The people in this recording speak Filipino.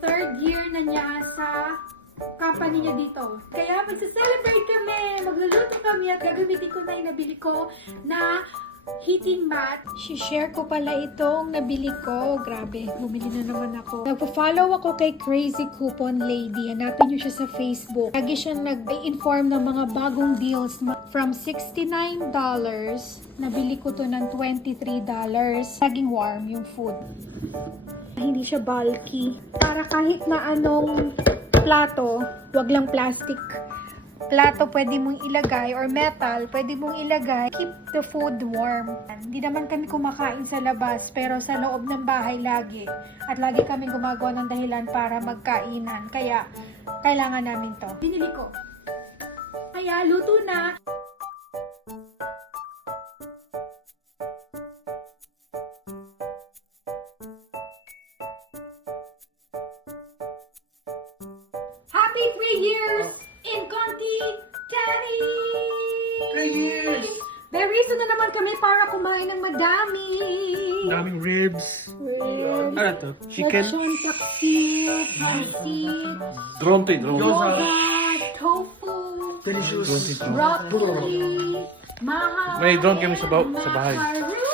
third year na niya sa company niya dito. Kaya magsa-celebrate kami, magluluto kami at gagamitin ko na yung nabili ko na heating mat. Si-share ko pala itong nabili ko. Grabe, bumili na naman ako. Nagpo-follow ako kay Crazy Coupon Lady. Hanapin niyo siya sa Facebook. Lagi siya nag-inform ng mga bagong deals. From $69, nabili ko to ng $23. Laging warm yung food. Hindi siya bulky. Para kahit na anong plato, wag lang plastic plato pwede mong ilagay or metal pwede mong ilagay keep the food warm hindi naman kami kumakain sa labas pero sa loob ng bahay lagi at lagi kami gumagawa ng dahilan para magkainan kaya kailangan namin to Binili ko. Kaya luto na. Three years in Conti Daddy! Three years! May reason na naman kami para kumain ng madami. Daming ribs. Ribs, Ano to? Chicken? Lechon paksiw, pancit, Drone to drone. yogurt, tofu, Delicious. broccoli, maha. May drone kami sa ba- sa bahay. macaroon.